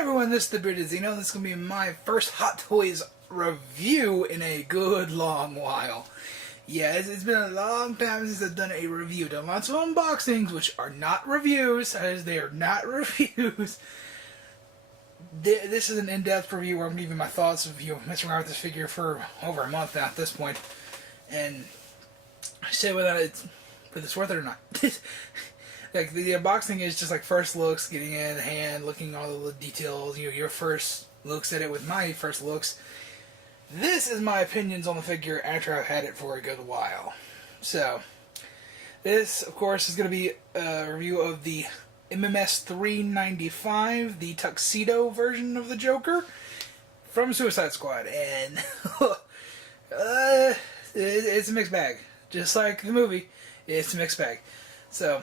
Everyone, this is the Bearded Zeno. This is going to be my first Hot Toys review in a good long while. Yeah, it's been a long time since I've done a review. Done lots of unboxings, which are not reviews, as they are not reviews. This is an in-depth review where I'm giving my thoughts of messing around with this figure for over a month now at this point. And I say whether it's worth it or not. Like, the unboxing is just like first looks, getting in the hand, looking at all the details, your first looks at it with my first looks. This is my opinions on the figure after I've had it for a good while. So, this, of course, is going to be a review of the MMS 395, the tuxedo version of the Joker from Suicide Squad. And it's a mixed bag. Just like the movie, it's a mixed bag. So,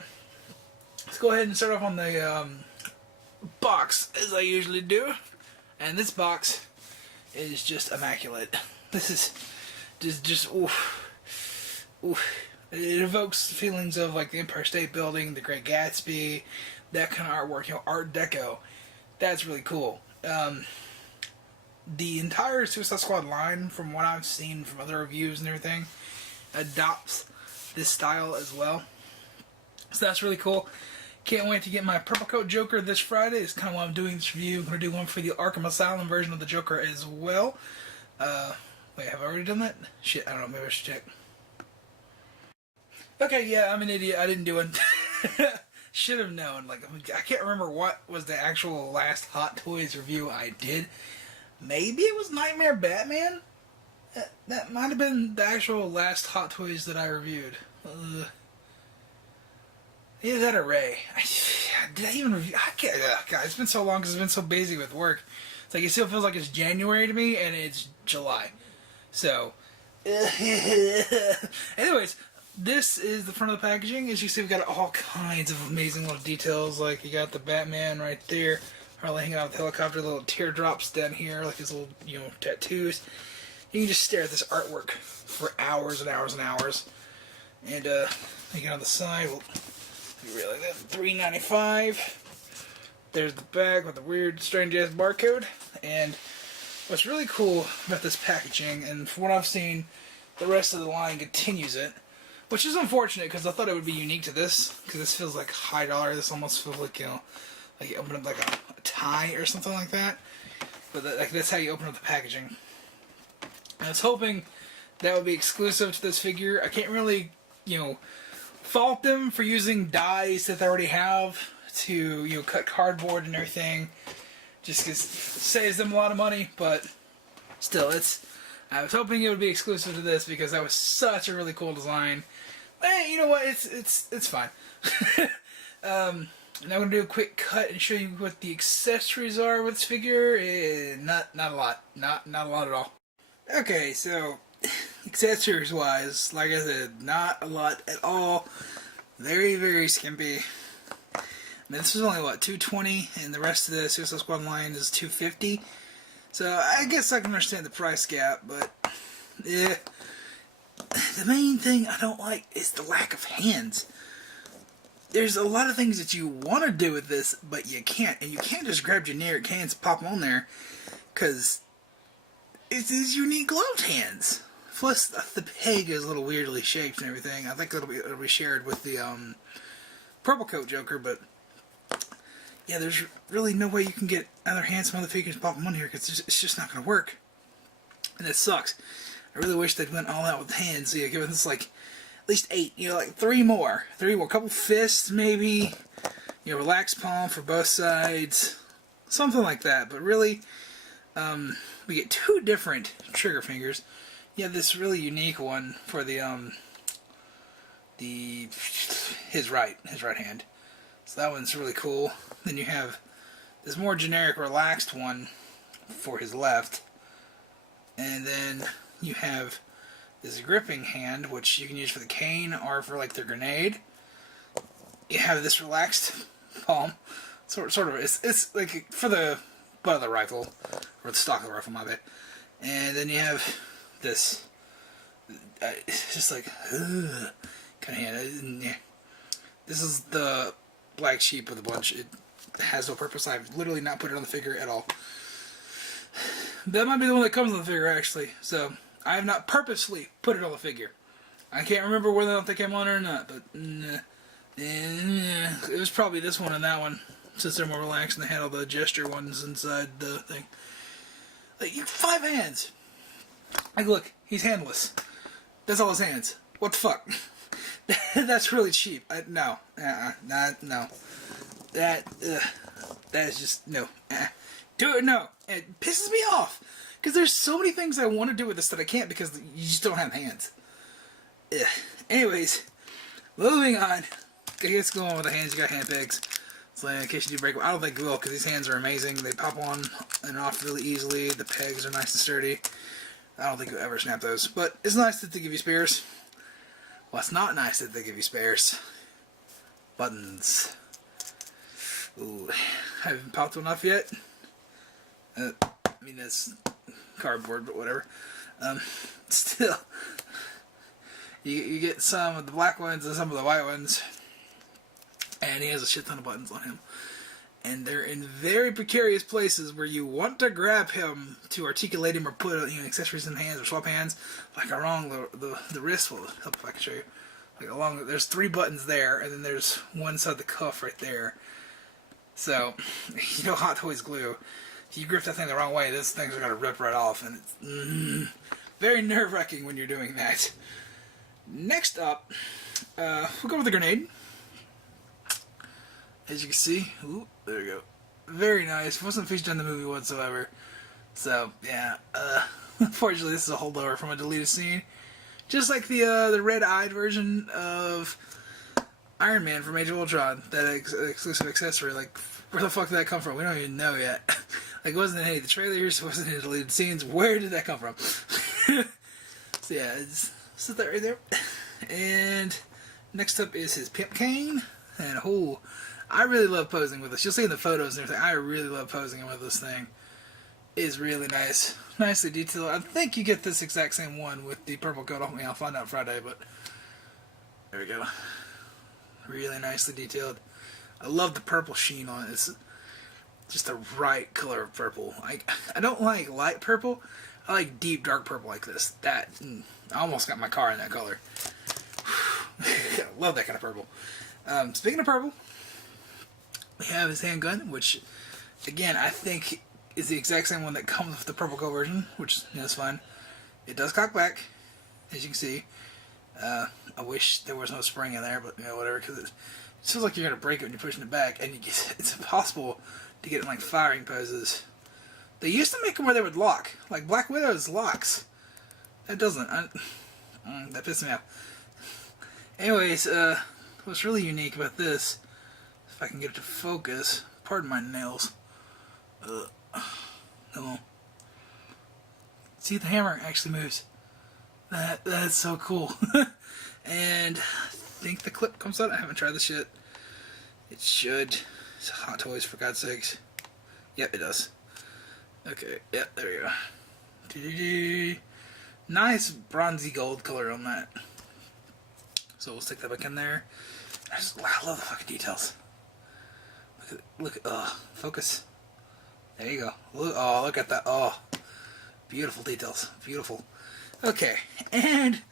let's go ahead and start off on the box, as I usually do. And this box is just immaculate. This is just oof. It evokes feelings of like the Empire State Building, the Great Gatsby, that kind of artwork, Art Deco. That's really cool. The entire Suicide Squad line, from what I've seen from other reviews and everything, adopts this style as well. So that's really cool. Can't wait to get my Purple Coat Joker this Friday. It's kind of why I'm doing this review. I'm going to do one for the Arkham Asylum version of the Joker as well. Wait, have I already done that? Shit, I don't know. Maybe I should check. Okay, yeah, I'm an idiot. I didn't do it. Should have known. Like, I can't remember what was the actual last Hot Toys review I did. Maybe it was Nightmare Batman? That might have been the actual last Hot Toys that I reviewed. Either that or Ray. Did I even review? I can't. God, it's been so long because I've been so busy with work. It's like it still feels like it's January to me, and it's July. So, anyways, this is the front of the packaging. As you see, we've got all kinds of amazing little details. Like you got the Batman right there, probably hanging out with the helicopter. Little teardrops down here, like his little tattoos. You can just stare at this artwork for hours and hours and hours. And again on the side, we'll. Really, that's $3.95. There's the bag with the weird, strange-ass barcode. And what's really cool about this packaging, and from what I've seen, the rest of the line continues it, which is unfortunate because I thought it would be unique to this, because this feels like high dollar. This almost feels like, like you open up like a tie or something like that. But that's how you open up the packaging. I was hoping that would be exclusive to this figure. I can't really, fault them for using dies that they already have to cut cardboard and everything, just because it saves them a lot of money. But still, I was hoping it would be exclusive to this because that was such a really cool design. Hey, you know what? It's fine. Now I'm gonna do a quick cut and show you what the accessories are with this figure. Not a lot. Not a lot at all. Okay, so. Accessories wise, like I said, not a lot at all. Very, very skimpy. I mean, this was only what, $220, and the rest of the Suicide Squad line is $250. So I guess I can understand the price gap, but yeah. The main thing I don't like is the lack of hands. There's a lot of things that you want to do with this, but you can't, and you can't just grab generic hands and pop them on there, because it's these unique gloved hands. Plus, the peg is a little weirdly shaped and everything. I think it'll be shared with the Purple Coat Joker, but yeah, there's really no way you can get other handsome other figures and pop them on here because it's just not going to work. And it sucks. I really wish they'd went all out with hands. So, giving this like at least 8, like three more, a couple fists maybe, relaxed palm for both sides, something like that. But really, we get 2 different trigger fingers. Yeah, this really unique one for his right hand. So that one's really cool. Then you have this more generic, relaxed one for his left, and then you have this gripping hand, which you can use for the cane or for like the grenade. You have this relaxed palm, sort of. It's like for the butt of the rifle or the stock of the rifle, my bad. And then you have this, it's just like, kind of hand. Yeah. This is the black sheep of the bunch. has no purpose. I've literally not put it on the figure at all. That might be the one that comes on the figure, actually. So, I have not purposely put it on the figure. I can't remember whether or not they came on or not, but it was probably this one and that one, since they're more relaxed and they had all the gesture ones inside the thing. Like, 5 hands. Like, look, he's handless. That's all his hands. What the fuck? That's really cheap. No. No. That is just, no. Do it, no. It pisses me off. Because there's so many things I want to do with this that I can't because you just don't have hands. Ugh. Anyways, moving on. I guess going on with the hands, you got hand pegs. So in case you do break them, I don't think you will because these hands are amazing. They pop on and off really easily. The pegs are nice and sturdy. I don't think you'll ever snap those. But it's nice that they give you spares. Well, it's not nice that they give you spares. Buttons. Ooh, haven't popped one off yet. I mean, that's cardboard, but whatever. Still, you get some of the black ones and some of the white ones. And he has a shit ton of buttons on him. And they're in very precarious places where you want to grab him to articulate him or put accessories in hands or swap hands. Like along the wrist will help if I can show you. Like along, there's 3 buttons there, and then there's one side of the cuff right there. So, Hot Toys glue. If you grip that thing the wrong way, those things are going to rip right off. And it's very nerve-wracking when you're doing that. Next up, we'll go with the grenade. As you can see, ooh, there we go. Very nice. Wasn't featured in the movie whatsoever. So, yeah. Unfortunately, this is a holdover from a deleted scene. Just like the red-eyed version of Iron Man from Age of Ultron. That exclusive accessory. Like, where the fuck did that come from? We don't even know yet. Like, it wasn't in any of the trailers. It wasn't in the deleted scenes. Where did that come from? So, yeah. Sit that right there. And next up is his pimp cane. And, I really love posing with this. You'll see in the photos and everything, I really love posing with this thing. It's really nice. Nicely detailed. I think you get this exact same one with the purple coat on me. I'll find out Friday, but there we go. Really nicely detailed. I love the purple sheen on it. It's just the right color of purple. I don't like light purple. I like deep, dark purple like this. I almost got my car in that color. I love that kind of purple. Speaking of purple, we have his handgun, which, again, I think is the exact same one that comes with the purple coat version, which is fine. It does cock back, as you can see. I wish there was no spring in there, but whatever, because it feels like you're going to break it when you're pushing it back, and it's impossible to get in like firing poses. They used to make them where they would lock, like Black Widow's locks. That doesn't. That pisses me off. Anyways, what's really unique about this, if I can get it to focus, pardon my nails. Hello. See, the hammer actually moves. That's so cool. And I think the clip comes out. I haven't tried this yet. It should. It's Hot Toys, for God's sakes. Yep, it does. Okay, yep, there we go. Dee-dee-dee. Nice bronzy gold color on that. So we'll stick that back in there. I love the fucking details. Look, focus. There you go. Look at that. Oh, beautiful details. Beautiful. Okay, and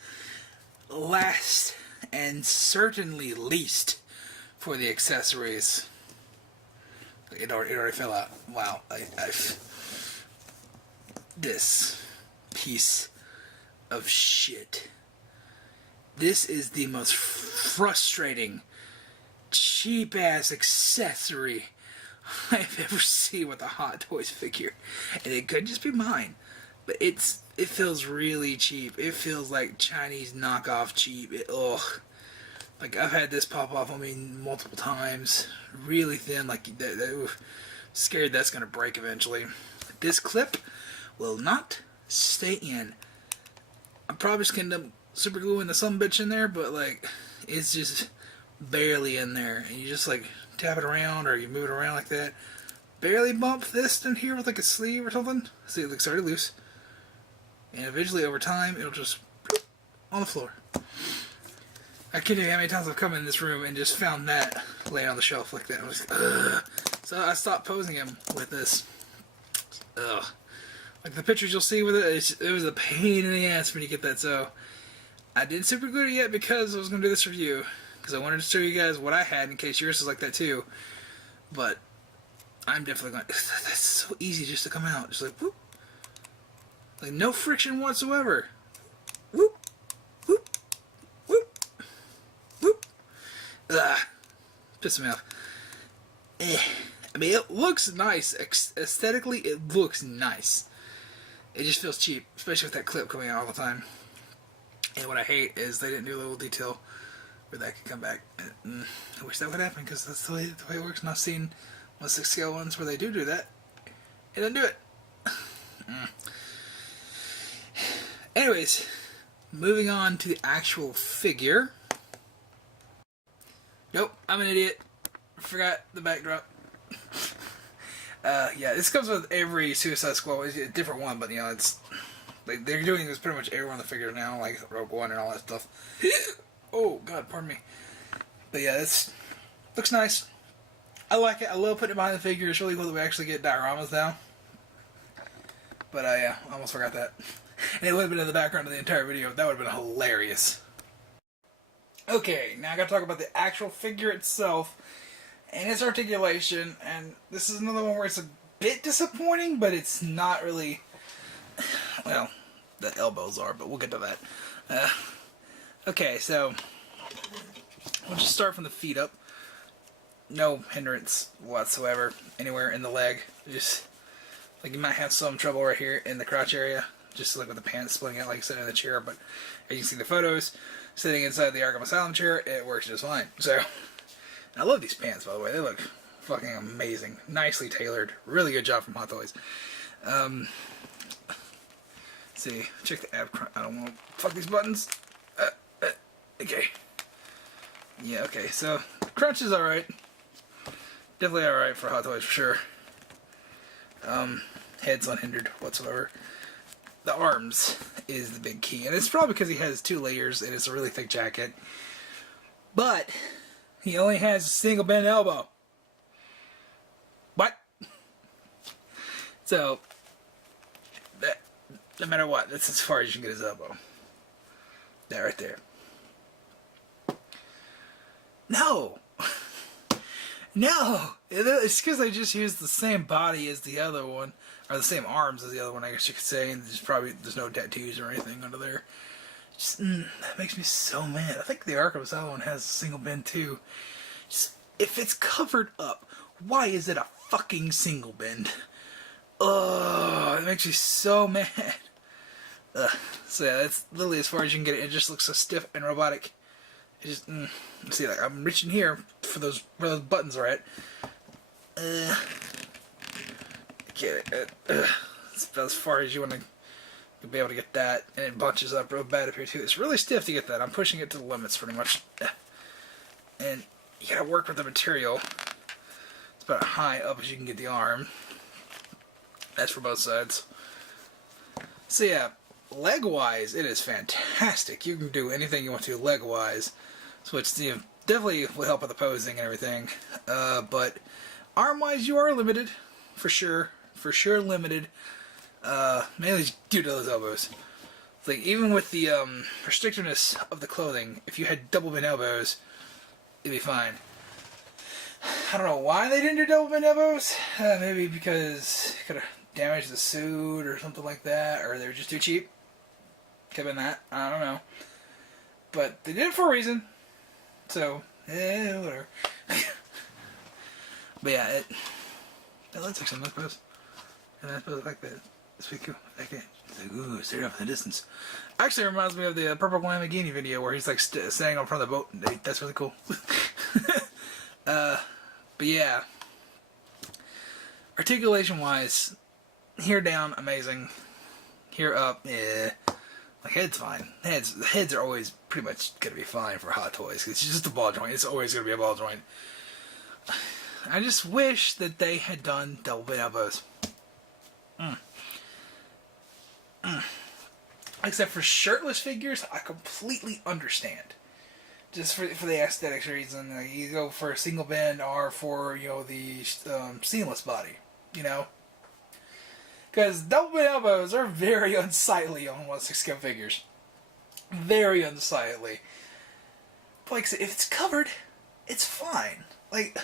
last and certainly least for the accessories. It already fell out. Wow. This piece of shit. This is the most frustrating, cheap-ass accessory I've ever seen with a Hot Toys figure. And it could just be mine, but it feels really cheap. It feels like Chinese knockoff cheap. Like I've had this pop off on me multiple times. Really thin, like scared that's gonna break eventually. This clip will not stay in. I'm probably just gonna end up super gluing the sumbitch in there, but like it's just barely in there, and you just like tap it around or you move it around like that. Barely bump this in here with like a sleeve or something. See, it looks already loose, and eventually over time it'll just on the floor. I can't tell you how many times I've come in this room and just found that laying on the shelf like that. I was like, ugh, So I stopped posing him with this. Ugh. Like the pictures you'll see with it, it was a pain in the ass when you get that. So I didn't super glue it yet because I was going to do this review. Because I wanted to show you guys what I had in case yours is like that too. But I'm definitely going to... That's so easy just to come out. Just like, whoop. Like no friction whatsoever. Whoop. Whoop. Whoop. Whoop. Ugh. Piss me off. I mean, it looks nice. Aesthetically, it looks nice. It just feels cheap, especially with that clip coming out all the time. And what I hate is they didn't do a little detail where that could come back. I wish that would happen because that's the way it works. And I've seen 1/6 scale ones where they do that. It doesn't do it. Anyways, moving on to the actual figure. Nope, I'm an idiot. Forgot the backdrop. Yeah, this comes with every Suicide Squad. It's a different one, but you know, it's like they're doing this pretty much every one of the figures now, like Rogue One and all that stuff. Oh God, pardon me. But yeah, this looks nice. I like it. I love putting it behind the figure. It's really cool that we actually get dioramas now. But yeah, I almost forgot that. And it would have been in the background of the entire video. That would have been hilarious. Okay, now I gotta talk about the actual figure itself and its articulation. And this is another one where it's a bit disappointing, but it's not really. Well, the elbows are, but we'll get to that. Okay, so we'll just start from the feet up. No hindrance whatsoever anywhere in the leg. Just like you might have some trouble right here in the crotch area, just like with the pants splitting out like sitting in the chair. But as you can see the photos, sitting inside the Arkham Asylum chair, it works just fine. So I love these pants, by the way. They look fucking amazing, nicely tailored. Really good job from Hot Toys. Let's see, check the ab crunch. I don't want to fuck these buttons. Okay. Yeah, okay, so crunch is alright. Definitely alright for Hot Toys for sure. Head's unhindered whatsoever. The arms is the big key, and it's probably because he has 2 layers and it's a really thick jacket. But he only has a single bent elbow. What? So that no matter what, that's as far as you can get his elbow. That right there. No! No! It's because they just used the same body as the other one. Or the same arms as the other one, I guess you could say. And there's no tattoos or anything under there. Just, that makes me so mad. I think the Arkham Asylum one has a single bend too. Just, if it's covered up, why is it a fucking single bend? Ugh, it makes me so mad. So yeah, that's literally as far as you can get it. It just looks so stiff and robotic. It just, see, like I'm reaching here for where those buttons are at. Okay, it's about as far as you want to be able to get that, and it bunches up real bad up here too. It's really stiff to get that. I'm pushing it to the limits pretty much, and you gotta work with the material. It's about high up as you can get the arm. That's for both sides. So yeah, leg-wise, it is fantastic. You can do anything you want to leg-wise, so it's definitely will help with the posing and everything. But arm-wise, you are limited, for sure. For sure limited. Mainly due to those elbows. Like, even with the restrictiveness of the clothing, if you had double bent elbows, it'd be fine. I don't know why they didn't do double bent elbows. Maybe because it could have damaged the suit or something like that, or they were just too cheap. Could have been that. I don't know. But they did it for a reason. So, whatever. But yeah, it looks like something, I suppose. And I suppose like that. It's pretty cool. Like that. It's like, ooh, straight up in the distance. Actually, it reminds me of the Purple Lamborghini video where he's like standing on front of the boat. That's really cool. But yeah. Articulation-wise, here down, amazing. Here up, yeah. Like, head's fine. Heads are always pretty much going to be fine for Hot Toys. It's just a ball joint. It's always going to be a ball joint. I just wish that they had done double bent elbows. Except for shirtless figures, I completely understand. just for the aesthetics reason. Like, you go for a single bend or for, the seamless body, Because double bend elbows are very unsightly on 1/6 figures. Very unsightly. But like I said, if it's covered, it's fine. Like,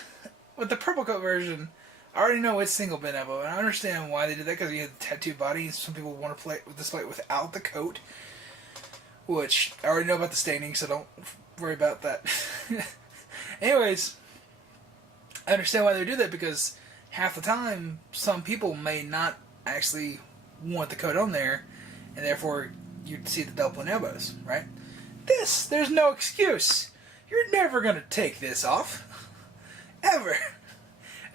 with the purple coat version, I already know it's single bend elbow, and I understand why they did that, because you have the tattoo body, and some people want to display it without the coat, which I already know about the staining, so don't worry about that. Anyways, I understand why they do that, because half the time, some people may not actually want the coat on there, and therefore you'd see the double bend elbows, right? There's no excuse. You're never going to take this off. Ever.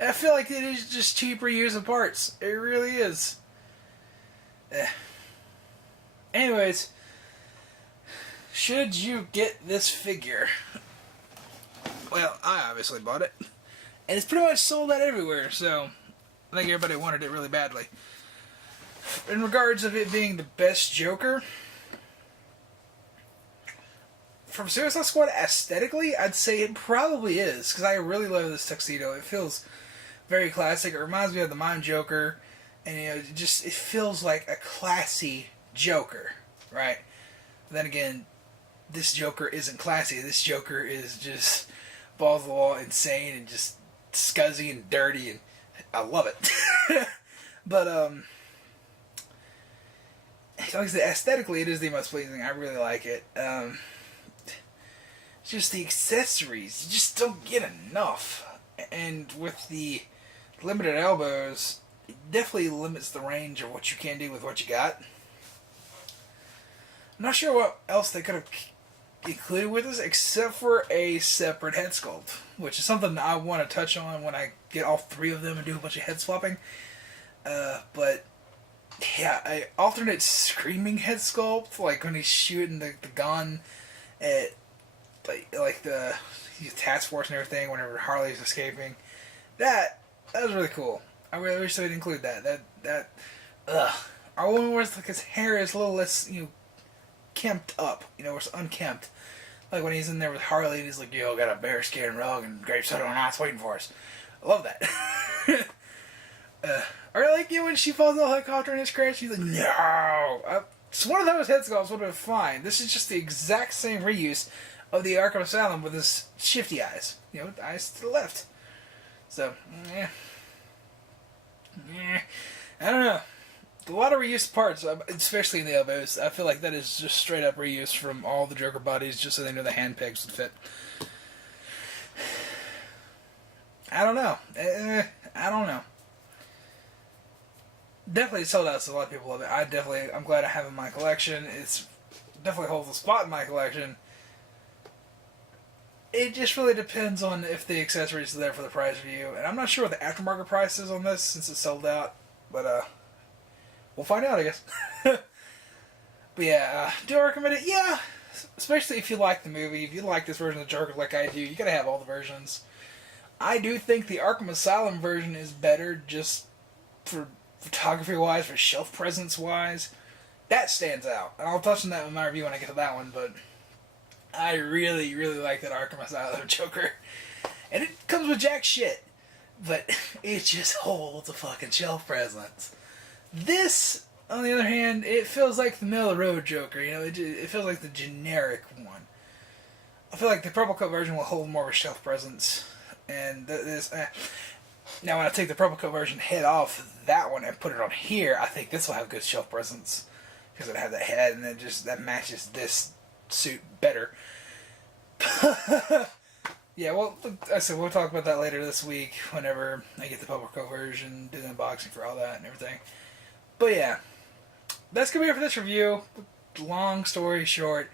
I feel like it is just cheap reusing parts. It really is. Anyways, should you get this figure? Well, I obviously bought it. And it's pretty much sold out everywhere, so I think everybody wanted it really badly. In regards of it being the best Joker, from Suicide Squad aesthetically, I'd say it probably is, because I really love this tuxedo. It feels very classic. It reminds me of the Mime Joker, and it feels like a classy Joker, right? But then again, this Joker isn't classy. This Joker is just balls of the wall, insane, and just scuzzy and dirty, and I love it. But like I said, aesthetically, it is the most pleasing. I really like it. Just the accessories, you just don't get enough. And with the limited elbows, it definitely limits the range of what you can do with what you got. I'm not sure what else they could have included with this, except for a separate head sculpt, which is something I want to touch on when I get all three of them and do a bunch of head swapping. But yeah, an alternate screaming head sculpt, like when he's shooting the gun at like the task force and everything, whenever Harley's escaping. That was really cool. I really wish they'd include that. I wonder where like his hair is a little less, kempt up. Where it's unkempt. Like when he's in there with Harley and he's like, "Yo, got a bear skin rug and grape soda on ice waiting for us." I love that. Or like when she falls in the helicopter and it's crashed, she's like, "No." It's one of those head sculpts would have been fine. This is just the exact same reuse of the Arkham Asylum with his shifty eyes. With the eyes to the left. So, I don't know. A lot of reused parts, especially in the elbows. I feel like that is just straight up reuse from all the Joker bodies, just so they know the hand pegs would fit. I don't know. I don't know. Definitely sold out, so a lot of people love it. I'm glad I have it in my collection. It's definitely holds a spot in my collection. It just really depends on if the accessories are there for the price review. And I'm not sure what the aftermarket price is on this since it's sold out. But, we'll find out, I guess. But yeah, do I recommend it? Yeah. Especially if you like the movie. If you like this version of the Joker like I do, you gotta have all the versions. I do think the Arkham Asylum version is better just for photography-wise, for shelf presence-wise. That stands out. And I'll touch on that in my review when I get to that one, but I really, really like that Arkham Asylum Joker. And it comes with jack shit. But it just holds a fucking shelf presence. This, on the other hand, it feels like the middle-of-the-road Joker. It feels like the generic one. I feel like the purple coat version will hold more of a shelf presence. And this... Now, when I take the purple coat version head off that one and put it on here, I think this will have good shelf presence. Because it'll have that head, and then that matches this suit better. Yeah, well, I said we'll talk about that later this week whenever I get the purple coat version, do the unboxing for all that and everything. But yeah, that's going to be it for this review. Long story short,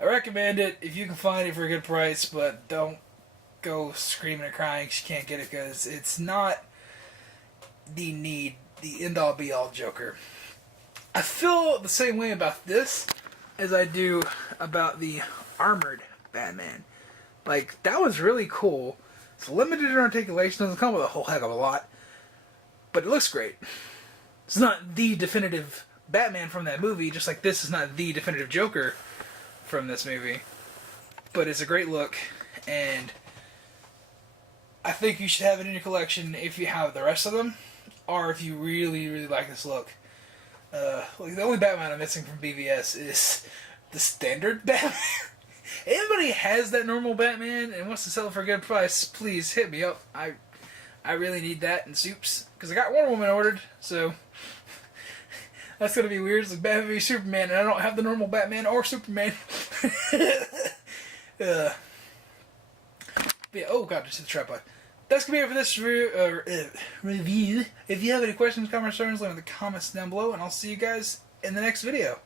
I recommend it if you can find it for a good price, but don't go screaming and crying because you can't get it, because it's not the end-all be-all Joker. I feel the same way about this as I do about the armored Batman. Like, that was really cool. It's limited in articulation, doesn't come with a whole heck of a lot, but it looks great. It's not the definitive Batman from that movie, just like this is not the definitive Joker from this movie. but it's a great look, and I think you should have it in your collection if you have the rest of them, or if you really, really like this look. Like the only Batman I'm missing from BVS is the standard Batman. Anybody has that normal Batman and wants to sell it for a good price, please hit me up. I really need that in soups, because I got Wonder Woman ordered, so that's gonna be weird. It's like Batman v Superman, and I don't have the normal Batman or Superman. Yeah, oh god, just hit the tripod. That's gonna be it for this review. If you have any questions, comments, concerns, leave them in the comments down below, and I'll see you guys in the next video.